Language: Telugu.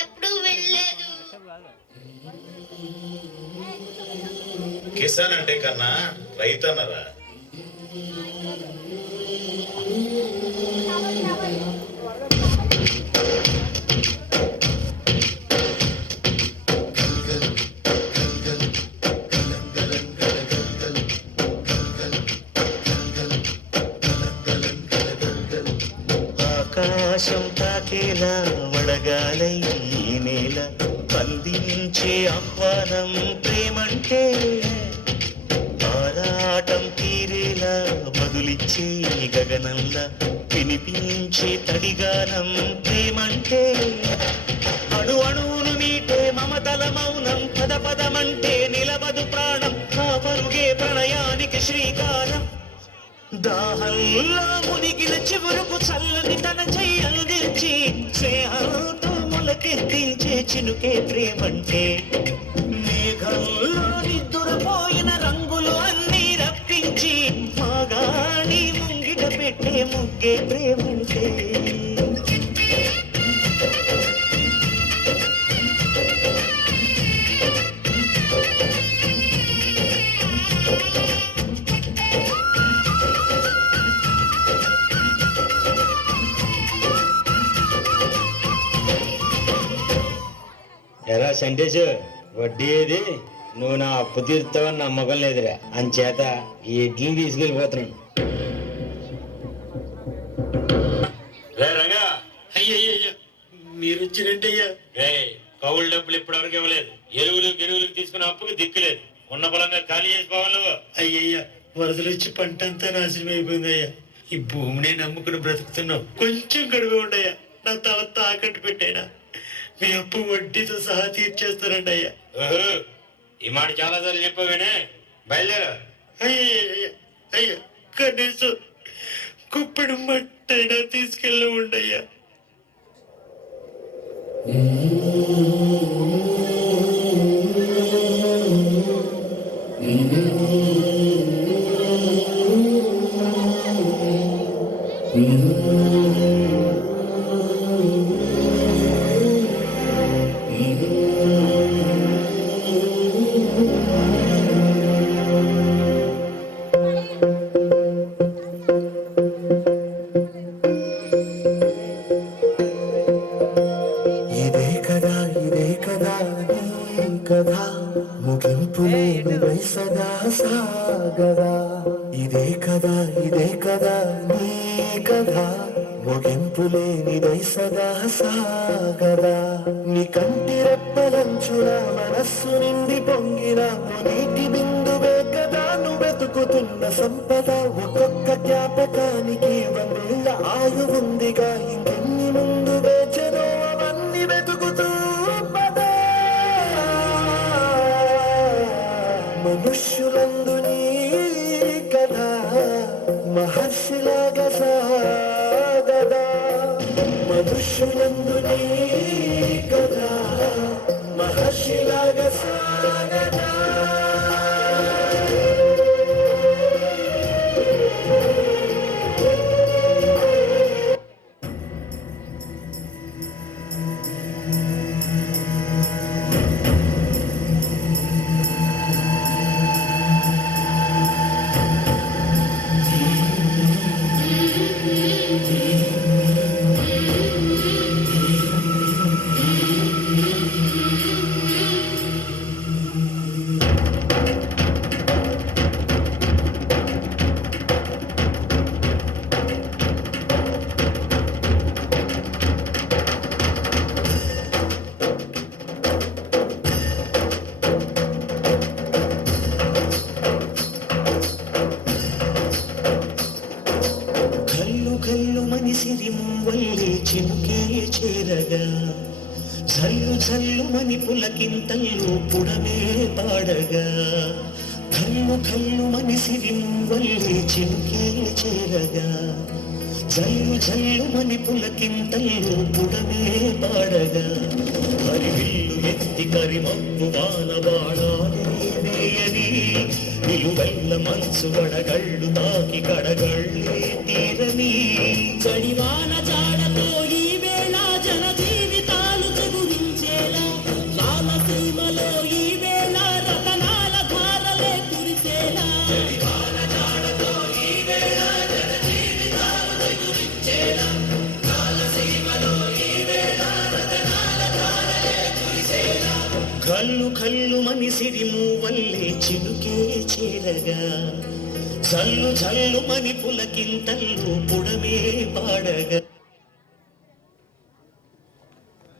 ఎప్పుడు వెళ్ళలేదు. కిసాన్ అంటే కన్నా రైతు అన్నరా? ఆకాశం తాకేలా వడగాలై ఈ నేల అందించే ఆహ్వానం ప్రేమంటే, ఆరాటం తీరేలా బదులిచ్చే గగనంలా వినిపించే తడిగానం ప్రేమంటే, అణు అణువును మీటే మమతల మౌనం పద పదమంటే నిలబదు ప్రాణం, ఆ పరుగే ప్రణయానికి శ్రీకారం. దాహంలో మునిగిన చివరకు చల్లని తన చెయ్యందించి స్నేహంతో మొలకెత్తించే చినుకే ప్రేమంటే, మేఘంలో నిద్దురపోయిన రంగులు అన్నీ రప్పించి మాగాణి ముంగిట పెట్టే ముగ్గే ప్రేమంటే. ఎరా సంటేష్, వడ్డీ ఏది? నువ్వు నా అప్పు తీరుతావని నమ్మకం లేదురా, అంచేత ఈ ఇడ్లీని తీసుకెళ్ళిపోతున్నాను. రంగా, అయ్యయ్యా మీరు వచ్చినట్టయ్యా. రే, కౌలు డబ్బులు ఇప్పటివరకు ఇవ్వలేదు. ఎరువులు తీసుకున్న అప్పుకి దిక్కులేదు. ఉన్న బలంగా ఖాళీ చేసుకోవాలి. అయ్యయ్యా, వరదలు వచ్చి పంట అంతా నాశనం అయిపోయిందయ్యా. ఈ భూమిని నమ్ముకుని బ్రతుకుతున్నావు. కొంచెం గడువు ఉండయ్యా. నా తల తాకట్టు పెట్టాయినా మీ అప్పు వడ్డీతో సహా తీర్చేస్తానండి అయ్యా. ఈ మాట చాలా సార్లు చెప్పవేనే, బయలుదేరా. అయ్యయ్యా అయ్యా, కనీసం కుప్పడు మట్టైనా తీసుకెళ్ళ ఉండయ్యా. కదా ముగింపు లేని సదా సాగదా, ఇదే కదా నీ కదా ముగింపు లేనిదై సదా సాగదా. నీ కంటి రెప్పలంచున మనస్సు నిండి పొంగిన నీటి బిందువే కదా నువ్వు వెతుకుతున్న సంపద. ఒక్కొక్క జ్ఞాపకానికి వందేళ్ల ఆయువుందిగా, ఇంకెన్ని ముందు వేచనో అవన్నీ వెతుకుతూ మనుష్యులందు నీ కథ మహర్షిలాగా సాగదా. మనుష్యులందు నీ కథ మహర్షిలాగా సాగదా. సిరిమువల్లే చినుకే చేరగా, జల్లు జల్లుమని పులకింతల్లో పుడమే పాడగా. కల్లు కల్లుమని సిరిమువల్లే చినుకే చేరగా, జల్లు జల్లుమని పులకింతల్లో పుడమే పాడగా. హరివిల్లు ఎత్తి కరిమప్పు వాన బాణాలేయని, నిలువెల్ల మనసు వడగళ్ళు తాకి కడగళ్ళే తీరని. చడివాన కల్లు కల్లు మనిసిరి మూవల్లే చినుకే చేరగా జల్లు జల్లు మని పులకింతల్లు పుడమే పాడగా